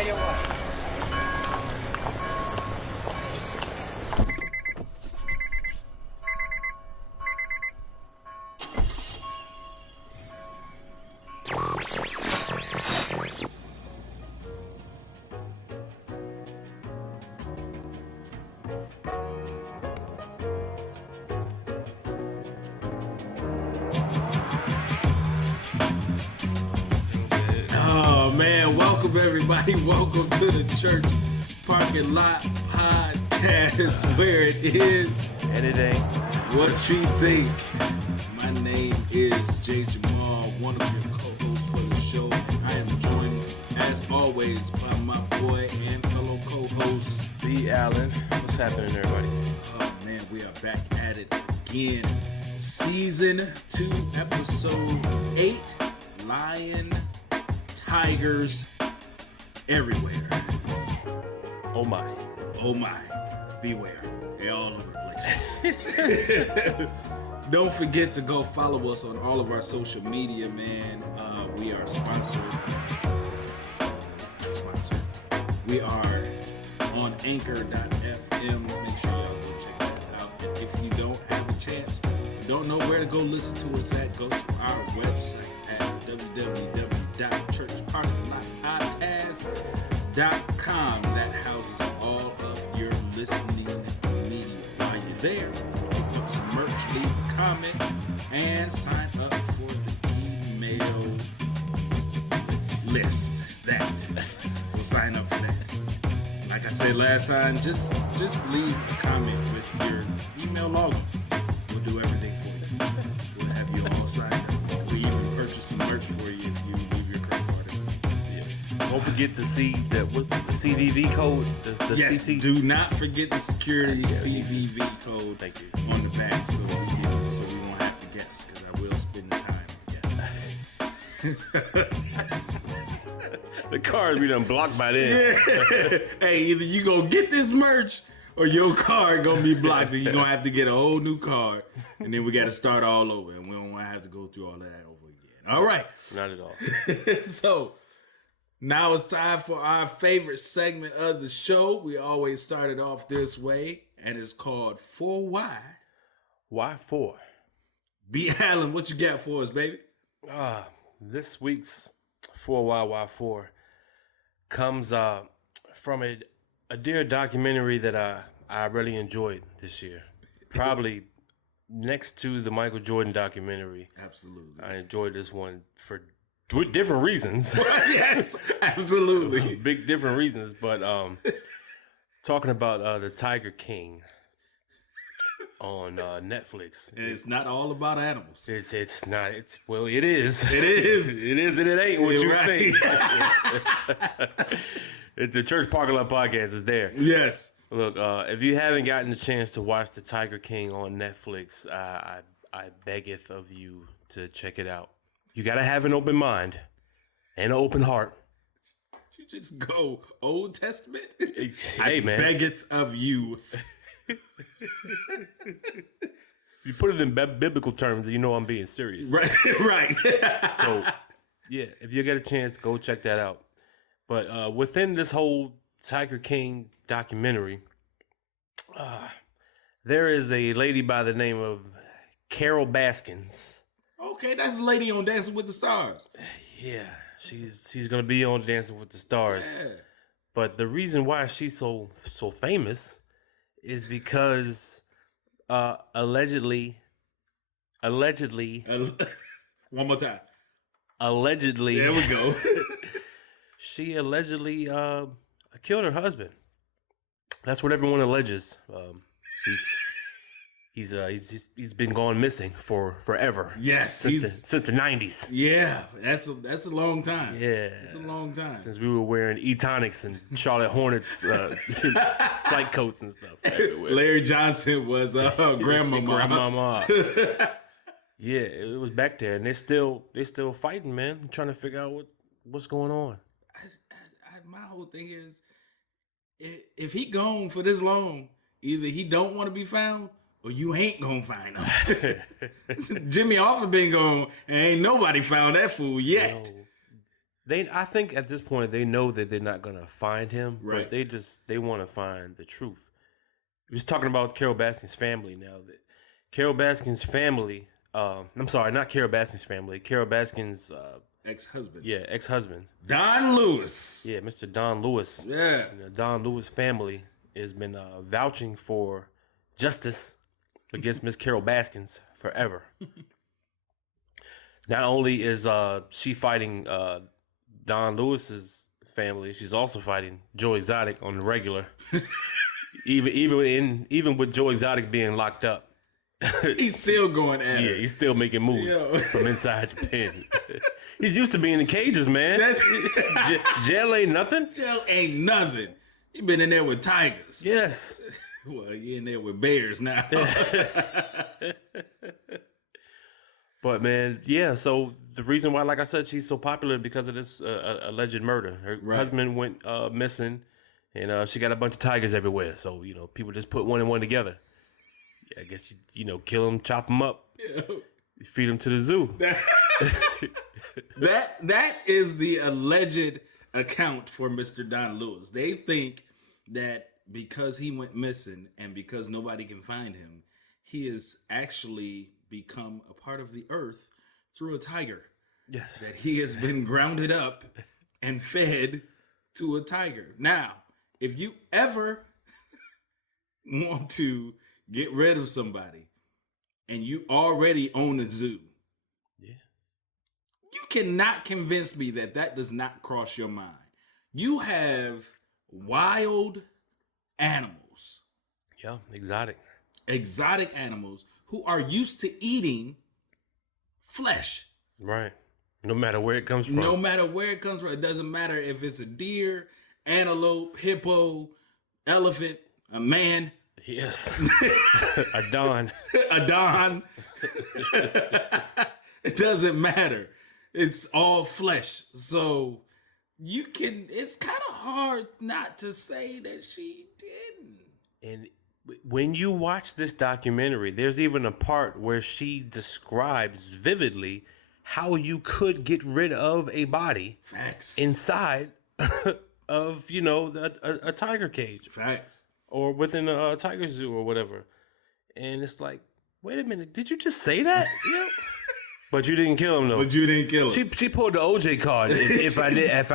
tell you what. Welcome everybody. Welcome to the Church Parking Lot Podcast, where it is and it ain't what you think. My name is Jay Jamal, one of your co-hosts for the show. I am joined, as always, by my boy and fellow co-host B. Allen. What's happening, everybody? Oh man, we are back at it again. Season 2, episode 8. Lion, tigers, everywhere. Oh my. Oh my. Beware. They're all over the place. Don't forget to go follow us on all of our social media, man. We are sponsored. Not sponsored. We are on anchor.fm. Make sure y'all go check that out. And if you don't have a chance, you don't know where to go listen to us at, go to our website at www.churchparkinglotpodcast.com. That houses all of your listening media. While you're there, pick up some merch, leave a comment, and sign up for the email list. We'll sign up for that. Like I said last time, just leave a comment with your email login. We'll do everything for you. We'll have you all signed up. We'll even purchase some merch for you if you leave your credit card in. Yes. Don't forget to see the CVV code. Yes, CC. do not forget the security CVV code. Thank you. On the back, so we won't have to guess, because I will spend the time guessing. The card be done blocked by then. Yeah. Hey, either you gonna get this merch or your card gonna be blocked, and you're gonna have to get a whole new card, and then we gotta start all over, and we don't wanna have to go through all of that over again. All right. Not at all. So now it's time for our favorite segment of the show. We always started off this way, and it's called For Why. Why for? B. Allen, what you got for us, baby? This week's For Why for comes from a dear documentary that I really enjoyed this year. Probably next to the Michael Jordan documentary. Absolutely. I enjoyed this one for different reasons. Yes, absolutely. Big different reasons, but talking about the Tiger King on Netflix. And it's not all about animals. It's not. Well, it is. It is. It is, and it ain't what you right. think. The Church Parking Lot Podcast is there. Yes. Look, if you haven't gotten the chance to watch the Tiger King on Netflix, I beggeth of you to check it out. You gotta have an open mind and an open heart. You just go Old Testament. Hey, man. I beggeth of you. You put it in biblical terms, you know I'm being serious. Right, right. So, yeah, if you get a chance, go check that out. But within this whole Tiger King documentary, there is a lady by the name of Carol Baskins. Okay, that's a lady on Dancing with the Stars. Yeah, she's gonna be on Dancing with the Stars. Yeah. But the reason why she's so famous is because allegedly. One more time. Allegedly. There we go. She allegedly killed her husband. That's what everyone alleges. He's been gone missing for forever. Yes, since the 90s. Yeah, that's a long time. Yeah, it's a long time since we were wearing E-tonics and Charlotte Hornets flight coats and stuff. Larry Johnson was grandmama. Yeah, it was back there, and they still fighting, man. Trying to figure out what's going on. My whole thing is, if he gone for this long, either he don't want to be found or you ain't gonna find him. Jimmy Hoffa been gone and ain't nobody found that fool yet. I think at this point they know that they're not gonna find him, Right. but they want to find the truth. We're just talking about Carol Baskin's family now. That Carol Baskin's family, I'm sorry, not Carol Baskin's family. Carol Baskin's Ex-husband. ex-husband. Don Lewis. Yeah, Mr. Don Lewis. Yeah. The Don Lewis family has been vouching for justice against Miss Carol Baskins forever. Not only is she fighting Don Lewis's family, she's also fighting Joe Exotic on the regular. even with Joe Exotic being locked up. He's still going at Yeah, it. he's still making moves from inside the pen. He's used to being in cages, man. Jail ain't nothing. Jail ain't nothing. He been in there with tigers. Yes. Well, he in there with bears now. But man, yeah. So the reason why, like I said, she's so popular because of this alleged murder. Her husband went missing, and she got a bunch of tigers everywhere. So people just put one and one together. Yeah, I guess kill them, chop them up, feed them to the zoo. That is the alleged account for Mr. Don Lewis. They think that because he went missing and because nobody can find him, he has actually become a part of the earth through a tiger. Yes. That he has been grounded up and fed to a tiger. Now, if you ever want to get rid of somebody and you already own a zoo, you cannot convince me that that does not cross your mind. You have wild animals. Yeah, exotic Animals who are used to eating flesh. Right. No matter where it comes from. No matter where it comes from. It doesn't matter if it's a deer, antelope, hippo, elephant, a man. Yes. A Don. A Don. It doesn't matter. It's all flesh. So it's kind of hard not to say that she didn't. And when you watch this documentary, there's even a part where she describes vividly how you could get rid of a body inside of, a tiger cage. Facts. Or within a tiger zoo or whatever. And it's like, wait a minute, did you just say that? Yeah. But you didn't kill him though. But you didn't kill him. She pulled the OJ card. If I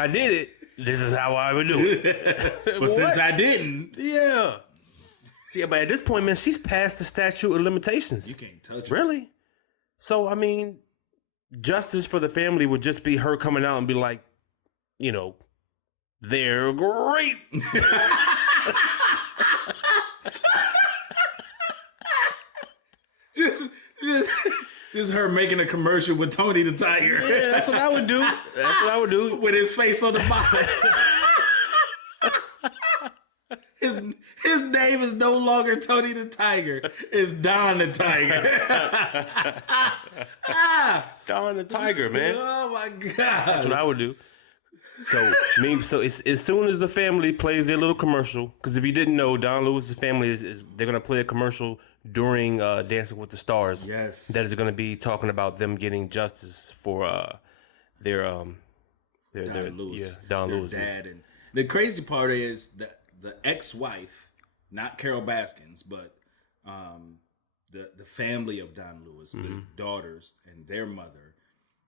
did it, this is how I would do it. But since I didn't. Yeah. See, but at this point, man, she's past the statute of limitations. You can't touch it. Really? So, I mean, justice for the family would just be her coming out and be like, they're great. Just her making a commercial with Tony the Tiger. Yeah, that's what I would do. With his face on the bottom. His name is no longer Tony the Tiger. It's Don the Tiger. Don the Tiger, man. Oh my God. That's what I would do. So as soon as the family plays their little commercial, because if you didn't know, Don Lewis's family they're gonna play a commercial during Dancing with the Stars. Yes. That is gonna be talking about them getting justice for their Don Lewis. Yeah, Don Lewis. Dad. And the crazy part is that the ex-wife, not Carol Baskins, but the family of Don Lewis, the daughters and their mother,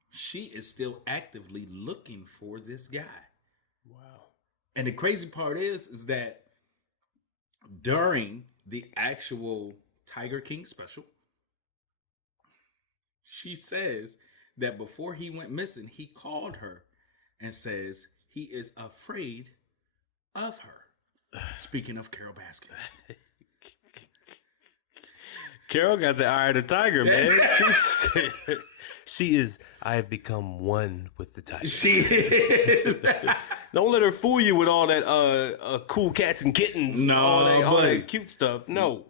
she is still actively looking for this guy. Wow. And the crazy part is that during the actual Tiger King special, she says that before he went missing, he called her and says he is afraid of her. Speaking of Carol Baskins. Carol got the eye of the tiger, man. She is, I have become one with the tiger. She is. Don't let her fool you with all that cool cats and kittens. No, all that cute stuff. No.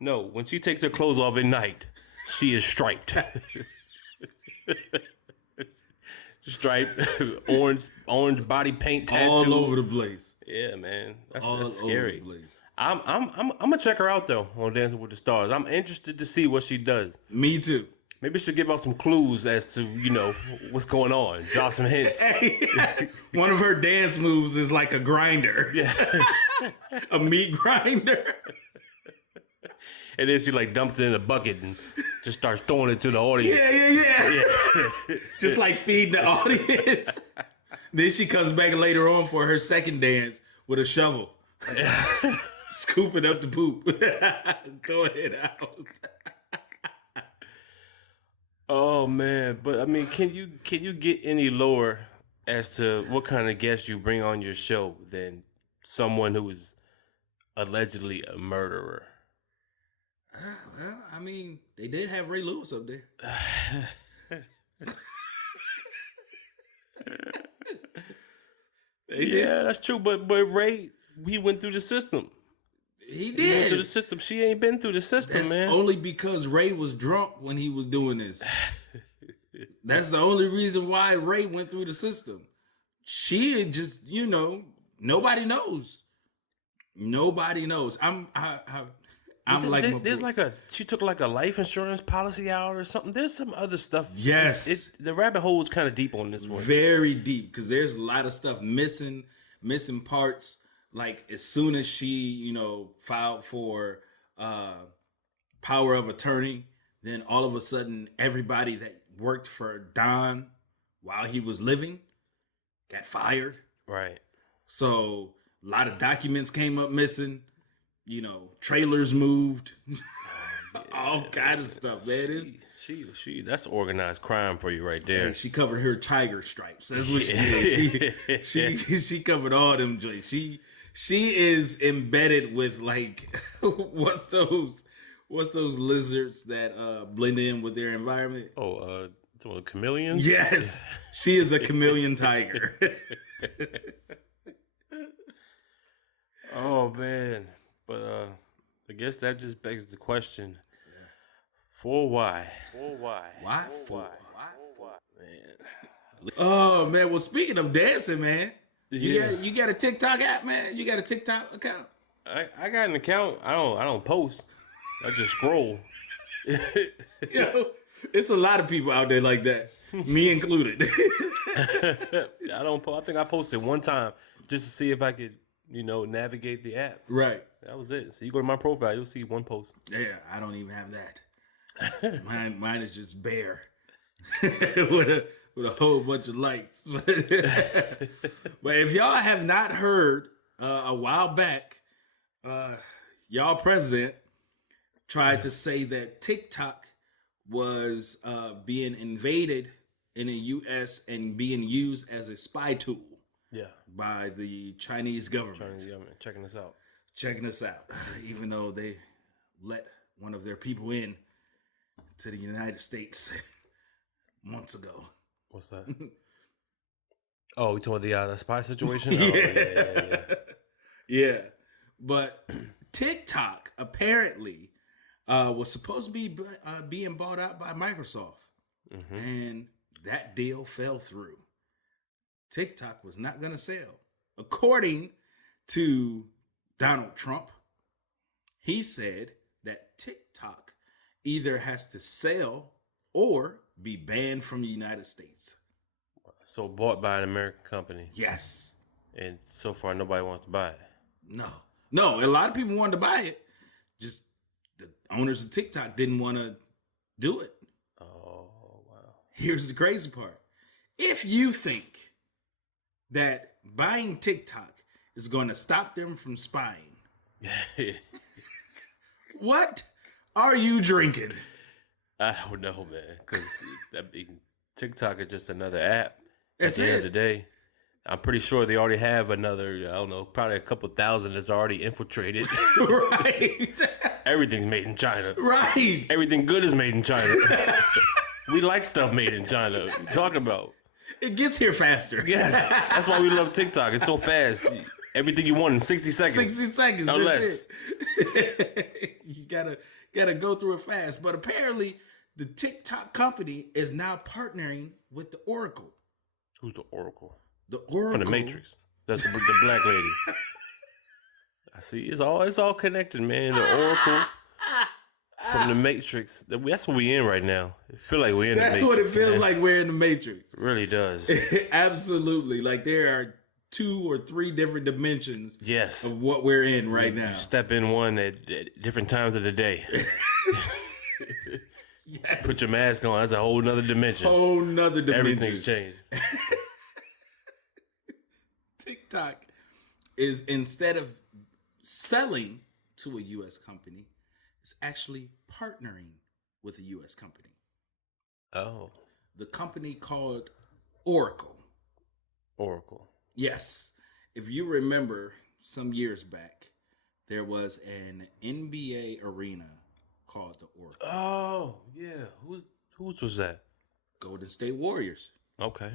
When she takes her clothes off at night, she is striped. Striped, orange body paint tattoo. All over the place. Yeah, man. That's All scary. over the place. I'm gonna check her out though on Dancing with the Stars. I'm interested to see what she does. Me too. Maybe she should give out some clues as to, what's going on. Drop some hints. One of her dance moves is like a grinder. Yeah. A meat grinder. And then she like dumps it in a bucket and just starts throwing it to the audience. Yeah. Just like feeding the audience. Then she comes back later on for her second dance with a shovel. Scooping up the poop. Throwing it out. Oh man, but I mean, can you get any lower as to what kind of guest you bring on your show than someone who is allegedly a murderer? Well, I mean, they did have Ray Lewis up there. Yeah, that's true. But Ray, he went through the system. He did. He went through the system. She ain't been through the system, That's man. only because Ray was drunk when he was doing this. That's the only reason why Ray went through the system. She had just, nobody knows. Nobody knows. She took like a life insurance policy out or something. There's some other stuff. Yes. The rabbit hole is kind of deep on this one. Very deep, because there's a lot of stuff missing parts. Like as soon as she, filed for power of attorney, then all of a sudden everybody that worked for Don while he was living got fired. Right. So a lot of documents came up missing. Trailers moved. All kind of stuff, man. She that's organized crime for you right there. Hey, she covered her tiger stripes. That's what she did. She covered all them joints. She is embedded with like what's those lizards that blend in with their environment? Chameleons? Yes. She is a chameleon tiger. Oh man. But I guess that just begs the question. For why? Why? Man. Oh man. Well, speaking of dancing, man. You got a TikTok app, man? You got a TikTok account? I got an account. I don't post. I just scroll. It's a lot of people out there like that, me included. I don't post. I think I posted one time just to see if I could, navigate the app. Right. That was it. So you go to my profile, you'll see one post. Yeah, I don't even have that. Mine is just bare with a whole bunch of lights. But if y'all have not heard, a while back, y'all president tried to say that TikTok was being invaded in the U.S. and being used as a spy tool. Yeah. By the Chinese government. Checking us out. Even though they let one of their people in to the United States months ago. What's that? Oh, you talking about the spy situation? Yeah. Yeah. But TikTok apparently was supposed to be being bought out by Microsoft. Mm-hmm. And that deal fell through. TikTok was not going to sell. According to Donald Trump, he said that TikTok either has to sell or be banned from the United States. So bought by an American company. Yes. And so far nobody wants to buy it. No, a lot of people wanted to buy it. Just the owners of TikTok didn't want to do it. Oh, wow. Here's the crazy part. If you think that buying TikTok is going to stop them from spying, what are you drinking? I don't know, man. Because TikTok is just another app. That's At the end it. of the day, I'm pretty sure they already have another, I don't know, probably a couple thousand that's already infiltrated. Right. Everything's made in China. Right. Everything good is made in China. We like stuff made in China. What are you talking about? It gets here faster. Yes. That's why we love TikTok. It's so fast. Everything you want in 60 seconds. 60 seconds. No less. You gotta go through it fast. But apparently, the TikTok company is now partnering with the Oracle. Who's the Oracle? The Oracle from the Matrix. That's the black lady. I see. It's all connected, man. The Oracle. from the Matrix. That's what we in right now. I feel like we're in the Matrix. That's what it feels man. like. We're in the Matrix. It really does. Absolutely. Like there are 2 or 3 different dimensions Yes. of what we're in right now. You step in one at different times of the day. Yes. Put your mask on. That's a whole nother dimension. Whole nother dimension. Everything's changed. TikTok is, instead of selling to a U.S. company, it's actually partnering with a U.S. company. Oh. The company called Oracle. Oracle. Yes. If you remember some years back, there was an NBA arena called the Oracle. Oh, yeah. Whose was that? Golden State Warriors. Okay.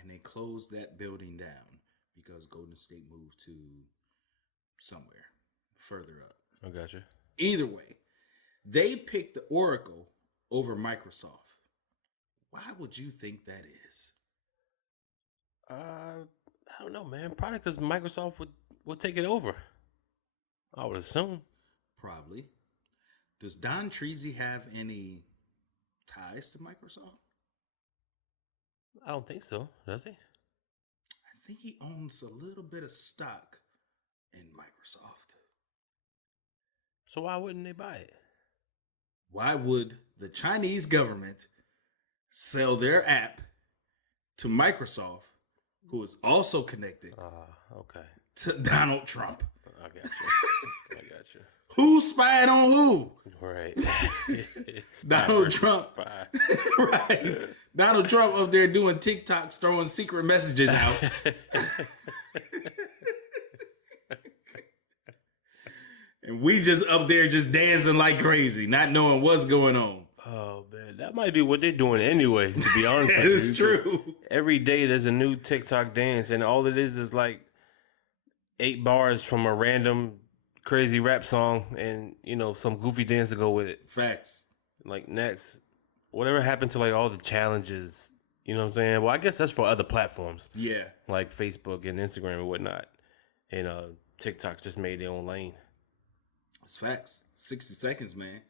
And they closed that building down because Golden State moved to somewhere further up. I got you. Either way, they picked the Oracle over Microsoft. Why would you think that is? I don't know, man. Probably because Microsoft would take it over. I would assume. Probably. Does Don Treasy have any ties to Microsoft? I don't think so. Does he? I think he owns a little bit of stock in Microsoft. So why wouldn't they buy it? Why would the Chinese government sell their app to Microsoft, who is also connected Okay. to Donald Trump? I got you. I got you. Who's spying on who? Right. Donald Trump. Spy. Right. Donald Trump up there doing TikToks, throwing secret messages out. And we just up there just dancing like crazy, not knowing what's going on. Oh, man. That might be what they're doing anyway, to be honest with you. It's true. Every day there's a new TikTok dance, and all it is like 8 bars from a random crazy rap song and, some goofy dance to go with it. Facts. Like, next, whatever happened to, like, all the challenges, you know what I'm saying? Well, I guess that's for other platforms. Yeah. Like Facebook and Instagram and whatnot. And TikTok just made their own lane. It's facts. 60 seconds, man.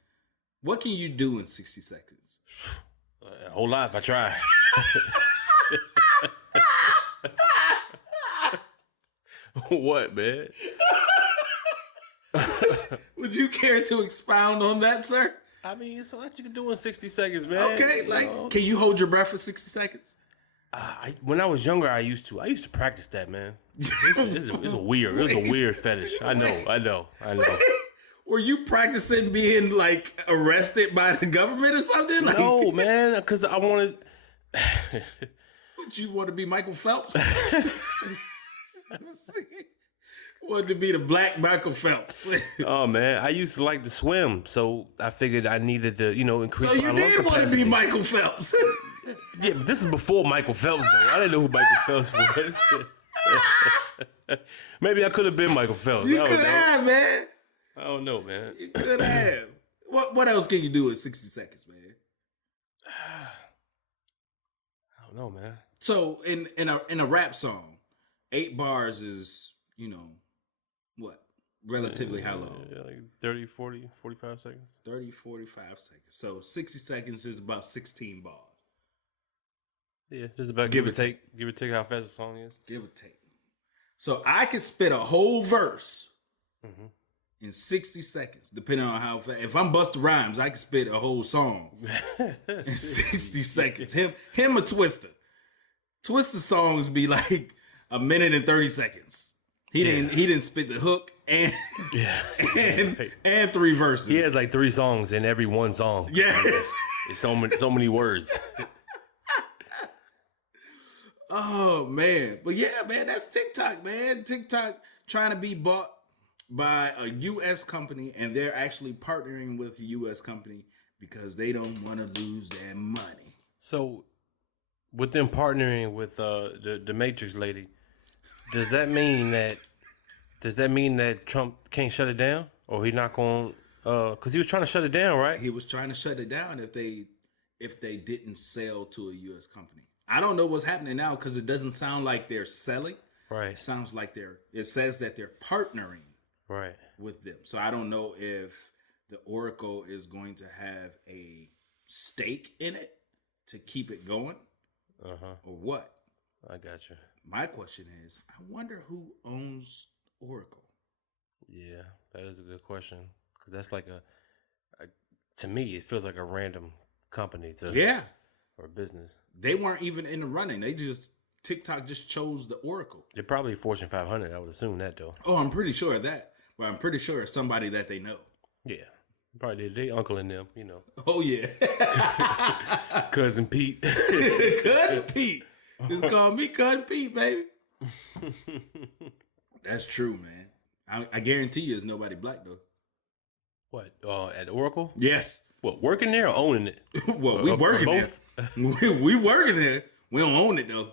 What can you do in 60 seconds? A whole lot if I try. What, man? Would you care to expound on that, sir? I mean, it's a lot you can do in 60 seconds, man. Okay, can you hold your breath for 60 seconds? When I was younger, I used to practice that, man. It's a weird fetish. I know. Were you practicing being like arrested by the government or something? Like, No, man, because I wanted. Would you want to be Michael Phelps? Wanted to be the black Michael Phelps. Oh man, I used to like to swim, so I figured I needed to, increase So my you lung did want to capacity. be Michael Phelps. Yeah, but this is before Michael Phelps, though. I didn't know who Michael Phelps was. Maybe I could have been Michael Phelps. You could have, man. I don't know, man. You could have. What else can you do in 60 seconds, man? I don't know, man. So in a rap song, 8 bars is, what? Relatively how long? Yeah, like 30, 40, 45 seconds. 30, 45 seconds. So 60 seconds is about 16 bars. Yeah, just about give or take how fast the song is. Give or take. So I could spit a whole verse in 60 seconds, depending on how fast. If I'm Busta Rhymes, I could spit a whole song in 60 seconds. Him or Twista. Twista songs be like a minute and 30 seconds. He didn't spit the hook and 3 verses. He has like 3 songs in every one song. Yes. It's so many words. Oh man. But yeah, man, that's TikTok, man. TikTok trying to be bought by a US company, and they're actually partnering with a US company because they don't want to lose their money. So with them partnering with the Matrix lady, does that mean that Trump can't shut it down, or he not going? Because he was trying to shut it down, right? He was trying to shut it down if they didn't sell to a U.S. company. I don't know what's happening now because it doesn't sound like they're selling. Right. It sounds like it says that they're partnering right with them. So I don't know if the Oracle is going to have a stake in it to keep it going, or what? I got you. My question is, I wonder who owns Oracle. Yeah, that is a good question, because that's like to me, it feels like a random company or business. They weren't even in the running. TikTok just chose the Oracle. They're probably Fortune 500. I would assume that, though. Oh, I'm pretty sure of that. But I'm pretty sure it's somebody that they know. Yeah, probably they uncle and them, you know. Oh yeah, Cousin Pete. Cousin Pete. Just call me Cousin Pete, baby. That's true, man. I guarantee you, there's nobody black though. What? At Oracle? Yes. What? Working there or owning it? Well, we working there. We working there. We don't own it though.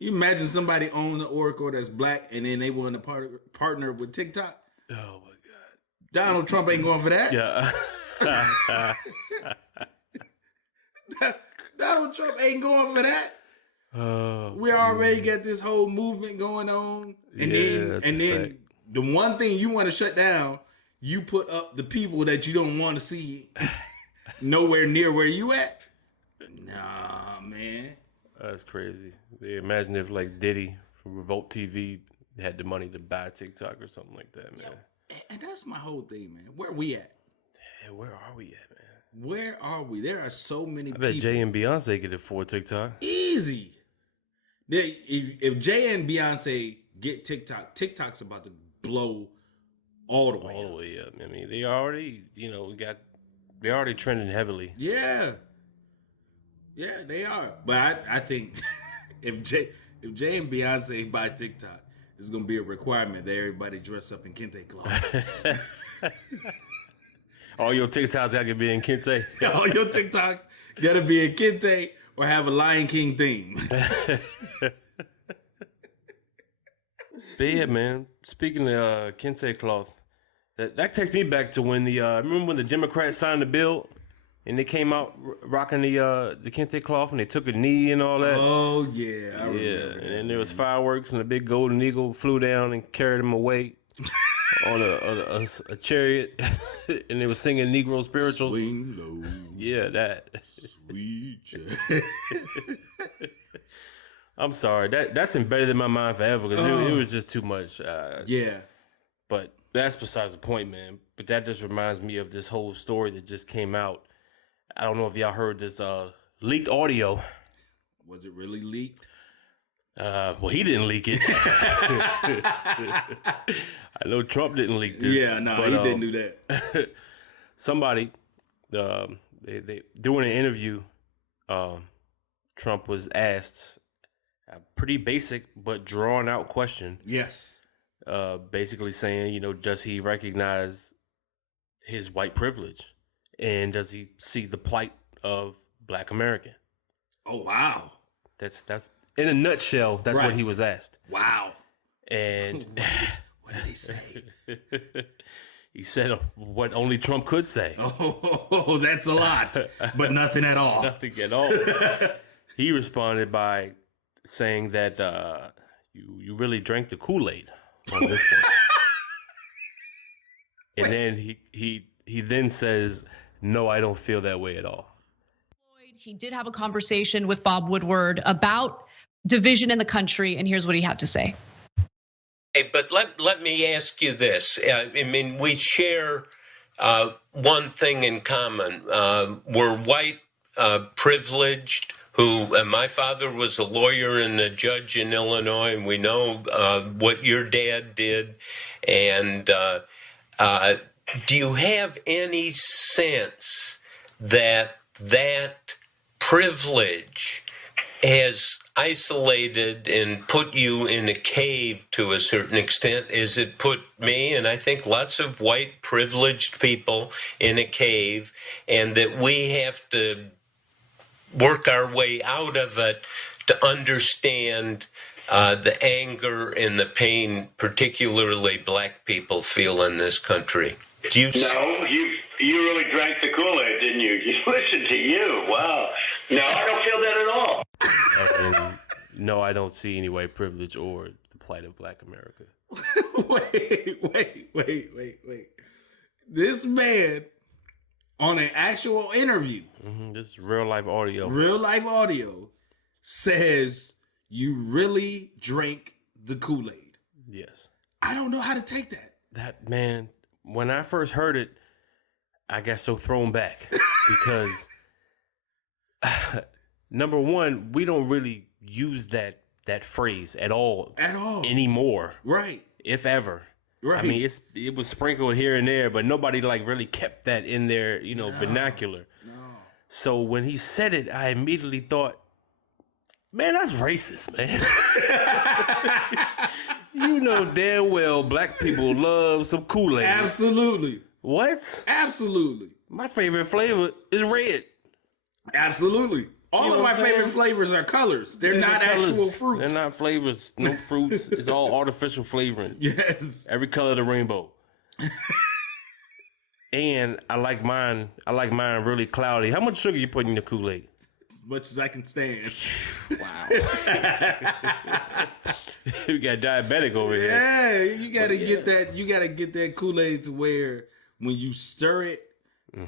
You imagine somebody own the Oracle that's black and then they want to partner with TikTok? Oh my God. Donald Trump ain't going for that. Yeah. Donald Trump ain't going for that. Oh, we already got this whole movement going on. And then the one thing you want to shut down, you put up the people that you don't want to see nowhere near where you at. Nah, man. That's crazy. Imagine if like Diddy from Revolt TV had the money to buy TikTok or something like that, man. Yeah, and that's my whole thing, man. Where we at? Yeah, where are we at, man? Where are we? There are so many people. I bet Jay and Beyonce could afford TikTok. Easy. If Jay and Beyonce get TikTok, TikTok's about to blow all the way up. I mean, they already, they're already trending heavily. Yeah. Yeah, they are. But I think if Jay and Beyonce buy TikTok, it's gonna be a requirement that everybody dress up in kente cloth. All your TikToks gotta be in kente. All your TikToks gotta be in kente or have a Lion King theme. But yeah, man. Speaking of kente cloth, that takes me back to when remember when the Democrats signed the bill and they came out rocking the kente cloth and they took a knee and all that. Oh yeah, I remember. Yeah, and then there was fireworks and a big golden eagle flew down and carried them away on a chariot, and they were singing Negro spirituals. Swing low. Yeah, that. Sweet child. I'm sorry. That's embedded in my mind forever because it was just too much. Yeah. But that's besides the point, man. But that just reminds me of this whole story that just came out. I don't know if y'all heard this leaked audio. Was it really leaked? Well, he didn't leak it. I know Trump didn't leak this. Yeah, no, he didn't do that. Somebody, they doing an interview, Trump was asked a pretty basic but drawn out question. Yes. Basically saying, does he recognize his white privilege? And does he see the plight of Black American? Oh, wow. That's in a nutshell, that's what he was asked. Wow. And what did he say? He said what only Trump could say. Oh, that's a lot, but nothing at all. Nothing at all. He responded by saying that you really drank the KOOLAID on this one. And then he then says, "No, I don't feel that way at all." He did have a conversation with Bob Woodward about division in the country, and here's what he had to say. Hey, but let me ask you this. I mean, we share one thing in common. We're white, privileged, my father was a lawyer and a judge in Illinois, and we know what your dad did. And do you have any sense that privilege has isolated and put you in a cave to a certain extent, as it put me and I think lots of white privileged people in a cave, and that we have to work our way out of it to understand the anger and the pain particularly Black people feel in this country? No, you really drank the Kool-Aid, didn't you? Listen to you. Wow. No, I don't feel that at all. No, I don't see any white privilege or the plight of Black America. Wait. This man on an actual interview, This is real life audio. says you really drank the Kool-Aid. Yes. I don't know how to take that. That, man, when I first heard it, I got so thrown back because number one, we don't really use that phrase at all anymore. Right. If ever. Right. I mean, it was sprinkled here and there, but nobody like really kept that in their, vernacular. No. So when he said it, I immediately thought, man, that's racist, man. You know damn well black people love some Kool-Aid. Absolutely. What? Absolutely. My favorite flavor is red. Absolutely. All of my favorite flavors are colors. They're not actual fruits. They're not flavors. No fruits. It's all artificial flavoring. Yes. Every color of the rainbow. And I like mine really cloudy. How much sugar you put in the Kool-Aid? As much as I can stand. Wow. You got diabetic over here. Yeah, you gotta get that. You gotta get that Kool-Aid to where when you stir it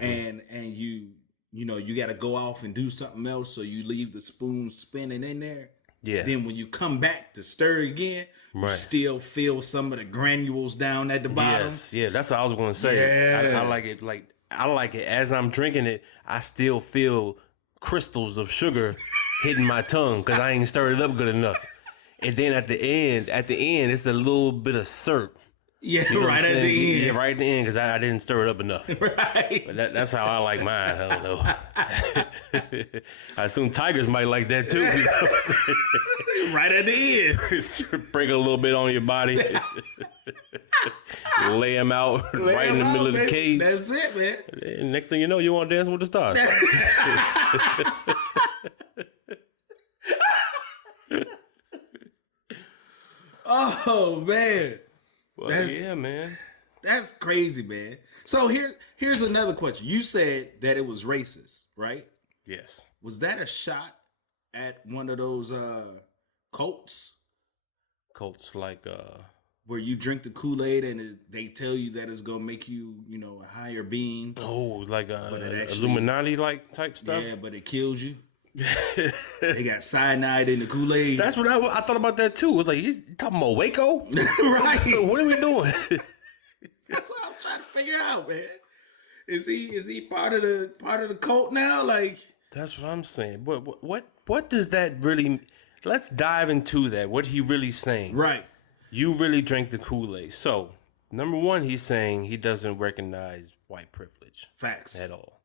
and you gotta go off and do something else, so you leave the spoon spinning in there. Yeah. Then when you come back to stir it again, you still feel some of the granules down at the bottom. Yes, yeah, that's what I was gonna say. Yeah. I like it. Like I like it as I'm drinking it. I still feel crystals of sugar hitting my tongue because I ain't stirred it up good enough. And then at the end, it's a little bit of syrup. Yeah, You know right what I'm at saying? the end. Yeah, right at the end because I didn't stir it up enough. Right. But that's how I like mine. I don't know. I assume tigers might like that too. You know what I'm saying? Right at the end. Sprinkle a little bit on your body. Lay them out right in the middle of the cage. That's it, man. And next thing you know, you want to dance with the stars. Oh man. Well, yeah, man. That's crazy, man. So here's another question. You said that it was racist, right? Yes. Was that a shot at one of those cults Cults like where you drink the Kool-Aid and they tell you that it's gonna make you, a higher being? like But it actually- Illuminati like type stuff. Yeah, but it kills you. They got cyanide in the Kool-Aid. That's what I thought about that too. It was like, he's talking about Waco? Right. What are we doing? That's what I'm trying to figure out, man. Is he part of the cult now? Like, That's what I'm saying. What does that really? Let's dive into that. What he really saying? right. You really drink the Kool-Aid. So, number one, he's saying he doesn't recognize white privilege Facts. at all.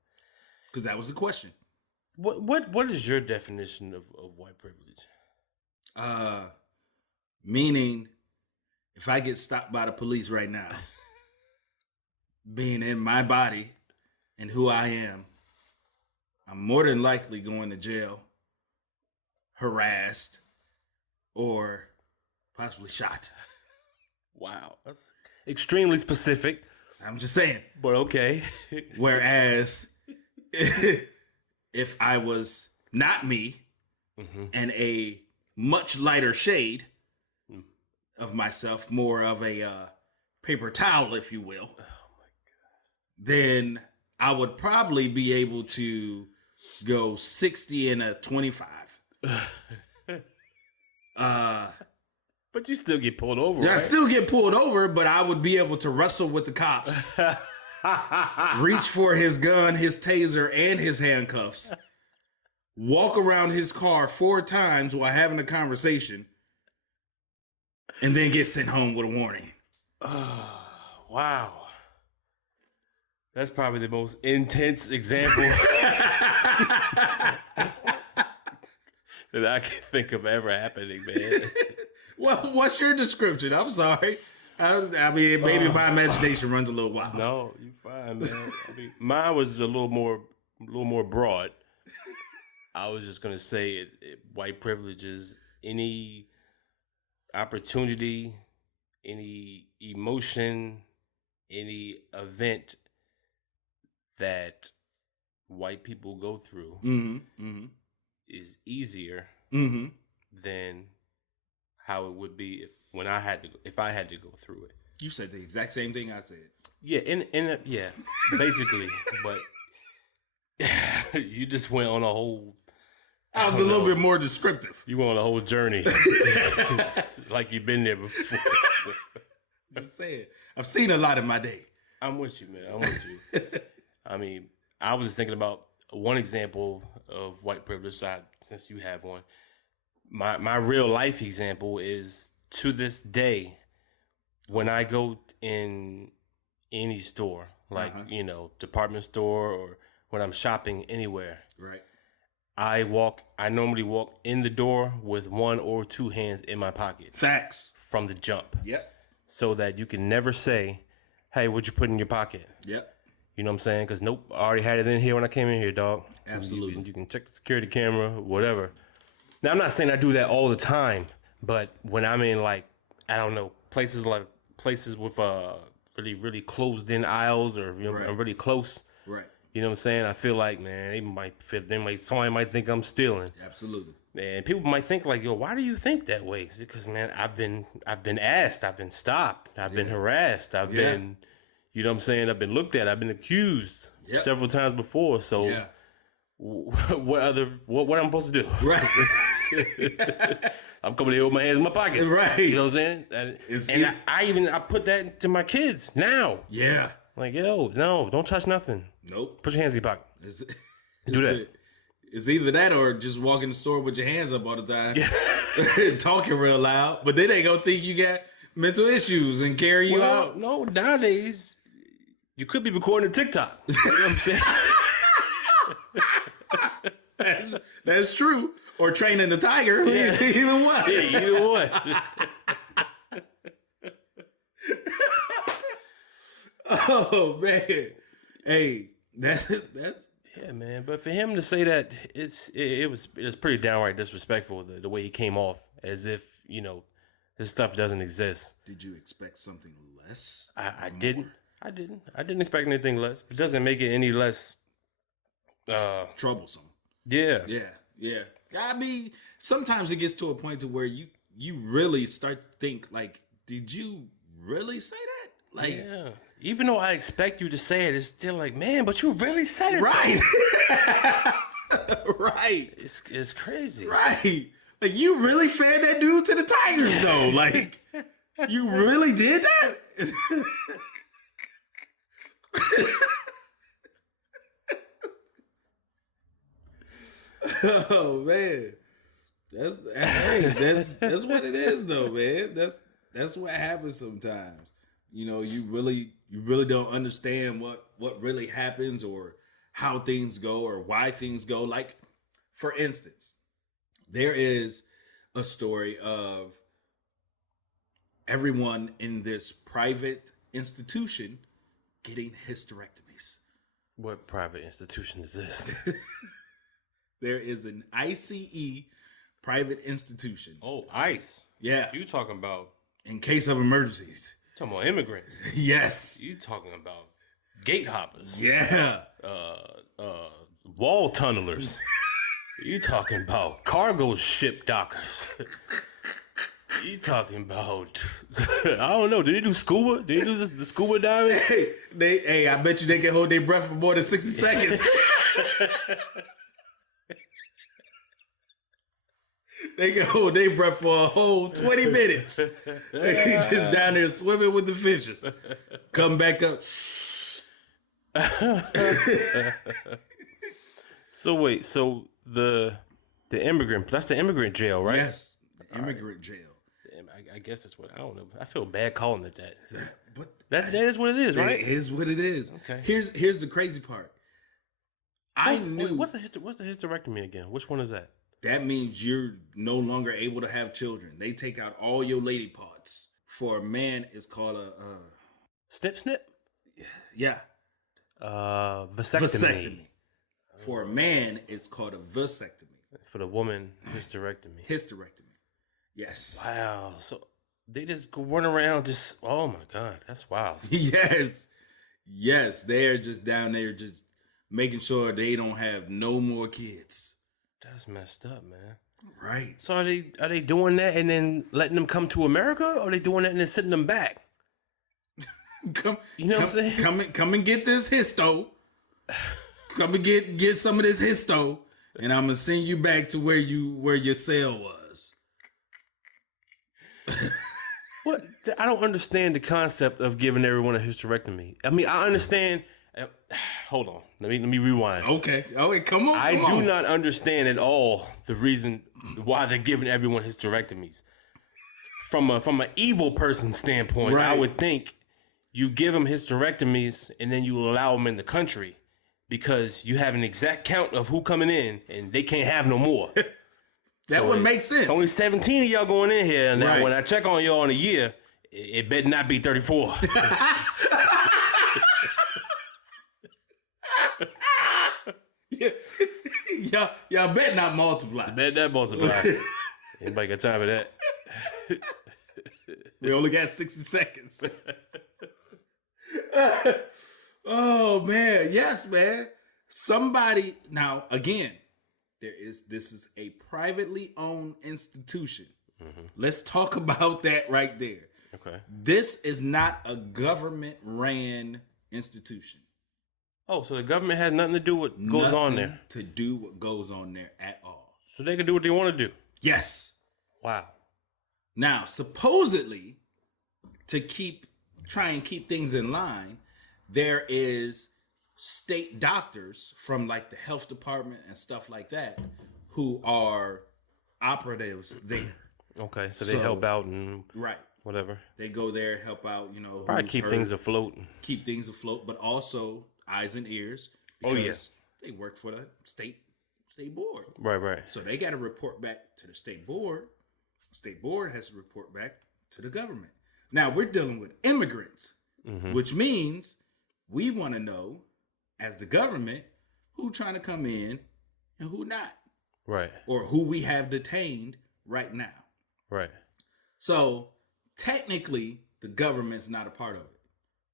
Because that was the question. What is your definition of white privilege? Meaning, if I get stopped by the police right now, being in my body and who I am, I'm more than likely going to jail, harassed, or possibly shot. Wow, that's extremely specific. I'm just saying. But okay. Whereas, if I was not me and a much lighter shade of myself, more of a paper towel, if you will, then I would probably be able to go 60 and a 25. But you still get pulled over, I right? still get pulled over, but I would be able to wrestle with the cops, reach for his gun, his taser, and his handcuffs, walk around his car 4 times while having a conversation, and then get sent home with a warning. Wow. That's probably the most intense example that I can think of ever happening, man. Well, what's your description? I'm sorry. I mean, maybe my imagination runs a little wild. No, you fine, man. I mean, mine was a little more broad. I was just gonna say white privilege is any opportunity, any emotion, any event that white people go through is easier than how it would be if when I had to, if I had to go through it. You said the exact same thing I said. Yeah, yeah, basically. But you just went on a whole. I was a little bit more descriptive. You went on a whole journey, like you've been there before. Just saying, I've seen a lot in my day. I'm with you, man. I'm with you. I mean, I was just thinking about one example of white privilege side, since you have one. My real life example is, to this day, when I go in any store, like, department store, or when I'm shopping anywhere. Right. I normally walk in the door with one or two hands in my pocket. Facts. From the jump. Yep. So that you can never say, hey, what'd you put in your pocket? Yep. You know what I'm saying? Because nope, I already had it in here when I came in here, dog. Absolutely. You can check the security camera, whatever. Now, I'm not saying I do that all the time, but when I'm in, like, I don't know, places with really, really closed in aisles, or Right. really close. Right. You know what I'm saying? I feel like, man, somebody might think I'm stealing. Absolutely. And people might think like, yo, why do you think that way? It's because, man, I've been asked, I've been stopped, I've been harassed, I've been, you know what I'm saying? I've been looked at, I've been accused several times before. So what I'm supposed to do? Right. I'm coming here with my hands in my pockets. Right. You know what I'm saying? I put that to my kids now. Yeah. Like, yo, no, don't touch nothing. Nope. Put your hands in your pocket. Do that. It's either that or just walk in the store with your hands up all the time, talking real loud. But then they gonna think you got mental issues and carry you out. No, nowadays you could be recording a TikTok. You know what I'm saying? That's true. Or training the tiger. Yeah. Either one. Yeah, either one. Oh man. Hey, that's yeah, man. But for him to say that, it was pretty downright disrespectful, the way he came off, as if, this stuff doesn't exist. Did you expect something less? I didn't expect anything less. It doesn't make it any less troublesome. Yeah. Yeah. I mean, sometimes it gets to a point to where you really start to think, like, did you really say that? Like, yeah. Even though I expect you to say it, it's still like, man, but you really said it. Right. Right. It's crazy. Right. Like, you really fed that dude to the Tigers, though. Like, you really did that? Oh man, that's what it is, though, man. That's what happens sometimes. You really don't understand what really happens, or how things go, or why things go. Like, for instance, there is a story of everyone in this private institution getting hysterectomies. What private institution is this? There is an ICE private institution. Oh, ICE. Yeah. You talking about in case of emergencies. Talking about immigrants. Yes. You talking about gate hoppers. Yeah. Wall tunnelers. You talking about cargo ship dockers. You talking about I don't know. Did they do scuba? Did they do the scuba diving? Hey, I bet you they can hold their breath for more than 60 seconds. They can hold their breath for a whole 20 minutes. They just down there swimming with the fishes. Come back up. So wait, so the immigrant, that's the immigrant jail, right? Yes, the immigrant jail. I guess that's what, I don't know. I feel bad calling it that. But that is what it is, right? It is what it is. Okay. Here's the crazy part. What's the hysterectomy again? Which one is that? That means you're no longer able to have children. They take out all your lady parts. For a man, it's called a snip. Yeah. Vasectomy. For a man, it's called a vasectomy. For the woman, hysterectomy. Yes. Wow. So they just go run around just, oh my God, that's wild. Yes. They're just down there just making sure they don't have no more kids. That's messed up, man. Right. So are they doing that and then letting them come to America, or are they doing that and then sending them back? Come, You know what I'm saying? Come and get this histo. Come and get some of this histo, and I'm gonna send you back to where your cell was. What? I don't understand the concept of giving everyone a hysterectomy. I mean, I understand. Hold on. Let me rewind. Okay. Come on. I do not understand at all the reason why they're giving everyone hysterectomies. From an evil person standpoint, Right. I would think you give them hysterectomies and then you allow them in the country because you have an exact count of who coming in and they can't have no more. That would make sense. It's only 17 of y'all going in here. Now, Right. when I check on y'all in a year, it better not be 34. Y'all bet not multiply. Better not multiply. Anybody got time for that? We only got 60 seconds. Oh man, yes, man. Somebody now again, this is a privately owned institution. Mm-hmm. Let's talk about that right there. Okay. This is not a government ran institution. Oh, so the government has nothing to do with what goes on there. Nothing to do what goes on there at all. So they can do what they want to do. Yes. Wow. Now, supposedly, to try and keep things in line, there is state doctors from like the health department and stuff like that who are operatives there. Okay, so they help out and Right. whatever. They go there, help out, Probably who's keep hurt, things afloat. keep things afloat, but also eyes and ears. Oh, yeah. They work for the state board. Right. So they got to report back to the state board. State board has to report back to the government. Now we're dealing with immigrants, which means we want to know, as the government, who trying to come in and who not, Right. or who we have detained right now. Right. So technically, the government's not a part of it,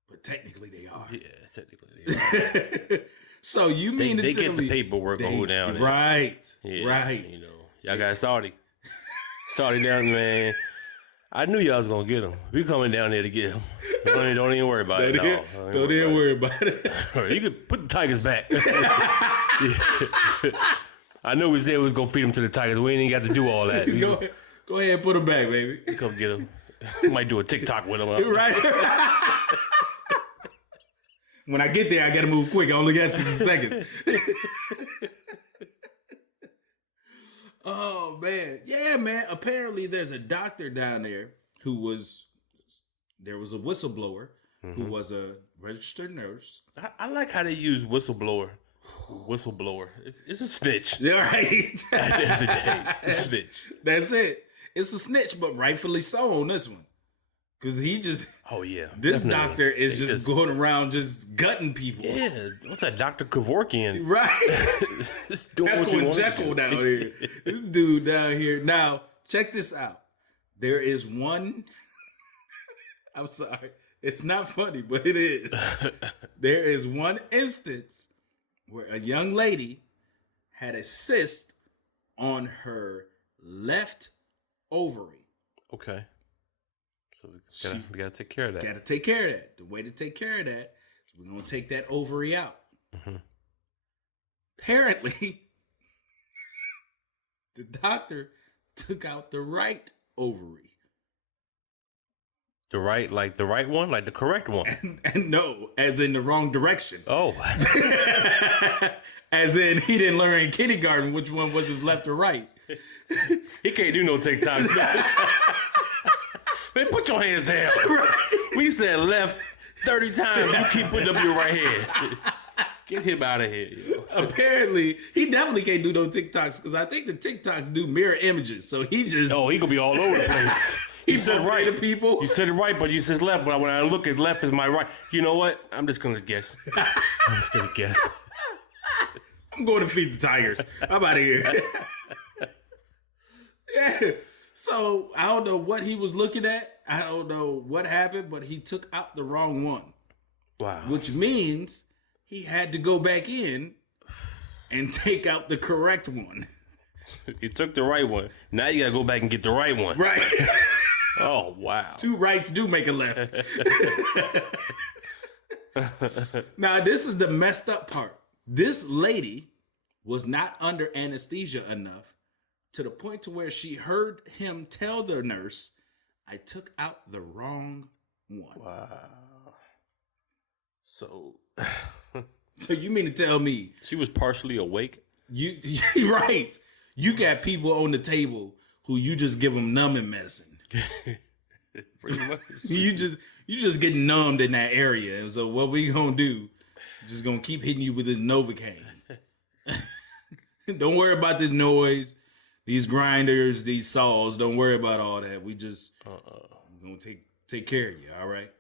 but technically they are. Yeah, technically. So you mean They to tell get the me paperwork on who down there. Right. Yeah, Right. You know, y'all got Saudi. Saudi down, man. I knew y'all was gonna get him. We coming down there to get him. Don't even worry about it. Don't even worry about it. You could put the Tigers back. I knew we said we was gonna feed him to the Tigers. We ain't even got to do all that. Go ahead and put them back, baby. Come get him. Might do a TikTok with him. Right. When I get there, I gotta move quick. I only got 60 seconds. Oh man, yeah, man. Apparently, there's a doctor down there there was a whistleblower who was a registered nurse. I like how they use whistleblower. Whistleblower. It's a snitch. Yeah, right. At the end of the day, it's a snitch. That's it. It's a snitch, but rightfully so on this one. Because he just, Oh yeah. this definitely. doctor is They just going around just gutting people. Yeah. What's that, Dr. Kevorkian? Right. Just doing what you Jekyll and want to Jekyll do. down here. This dude down here. Now, check this out. There is one, I'm sorry. It's not funny, but it is. There is one instance where a young lady had a cyst on her left ovary. Okay. So we gotta take care of that. Got to take care of that. The way to take care of that is we're going to take that ovary out. Apparently, the doctor took out the right ovary. The right one, like the correct one. And no, as in the wrong direction. Oh. As in, he didn't learn in kindergarten which one was his left or right. He can't do no TikToks, man. Man, put your hands down. We said left 30 times. You keep putting up your right hand. Get him out of here, yo. Apparently, he definitely can't do no TikToks because I think the TikToks do mirror images. So he just... Oh, he gonna be all over the place. You said it right. To people. You said it right, but you said left. But when I look at left is my right. You know what? I'm just gonna guess. I'm going to feed the tigers. I'm out of here. Yeah. So I don't know what he was looking at. I don't know what happened, but he took out the wrong one. Wow. Which means he had to go back in and take out the correct one. You took the right one. Now you gotta go back and get the right one. Right. Oh, wow. 2 rights do make a left. Now, this is the messed up part. This lady was not under anesthesia enough to the point to where she heard him tell the nurse, I took out the wrong one. Wow. So So you mean to tell me she was partially awake? you right? You got people on the table who you just give them numbing medicine. Pretty much. you just get numbed in that area. And so what we gonna do? Just gonna keep hitting you with this Novocaine. Don't worry about this noise, these grinders, these saws. Don't worry about all that. We just gonna take care of you. All right.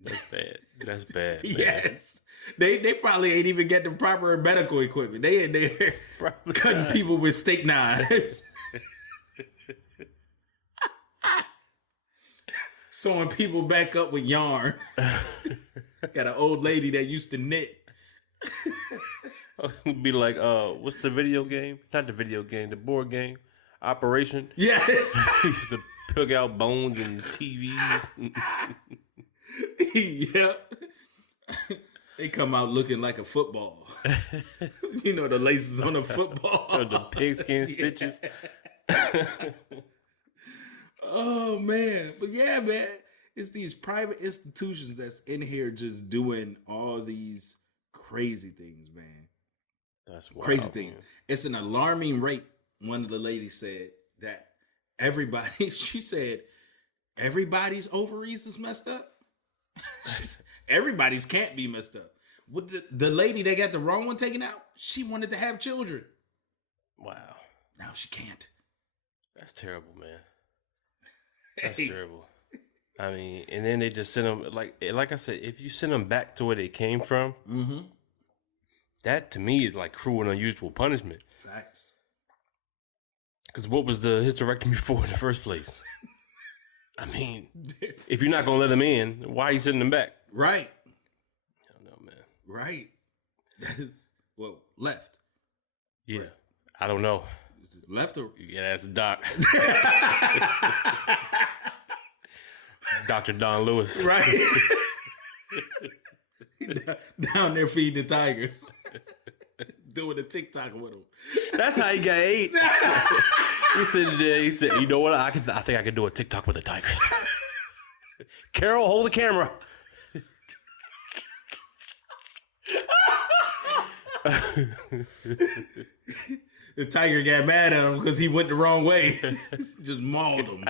That's bad. That's bad. Man. Yes. They probably ain't even get the proper medical equipment. They're cutting people with steak knives. Sewing people back up with yarn. Got an old lady that used to knit. Be like, what's the video game? Not the video game, the board game. Operation. Yes. Used to pick out bones and TVs. Yep. They come out looking like a football. You know the laces on a football. The pigskin stitches. Oh man. But yeah, man. It's these private institutions that's in here just doing all these crazy things, man. That's wild, Crazy thing. man. It's an alarming rate. One of the ladies said that she said, everybody's ovaries is messed up. She said, everybody's can't be messed up. With the lady that got the wrong one taken out, she wanted to have children. Wow. Now she can't. That's terrible, man. That's terrible. I mean, and then they just send them, like I said, if you send them back to where they came from, that to me is like cruel and unusual punishment. Facts. Because what was the hysterectomy for in the first place? I mean, if you're not going to let them in, why are you sending them back? Right. I don't know, man. Right. That is, well, left. Yeah. Right. I don't know. Is it left or? Yeah, that's Doc. Dr. Don Lewis. Right. Down there feeding the tigers. Doing a TikTok with him. That's how he got ate. He said, you know what? I think I can do a TikTok with the tigers. Carol, hold the camera. The tiger got mad at him because he went the wrong way. Just mauled him.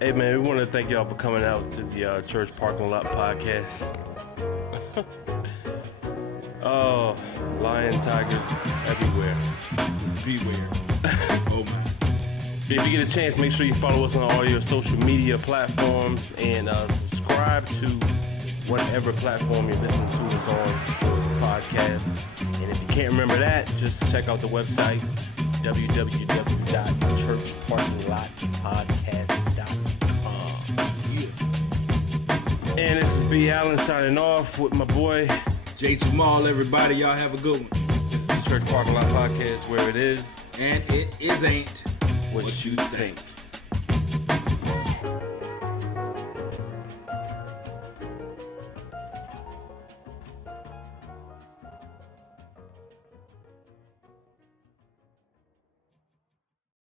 Hey man, we want to thank y'all for coming out to the Church Parking Lot podcast. Oh, lion, tigers everywhere. Beware. Oh my. If you get a chance, make sure you follow us on all your social media platforms and subscribe to whatever platform you're listening to us on for the podcast. And if you can't remember that, just check out the website www.churchparkinglotpodcast.com. And this is B. Allen signing off with my boy J. Jamal, everybody. Y'all have a good one. This is the Church Parking Lot Podcast, where it is And it ain't what you think.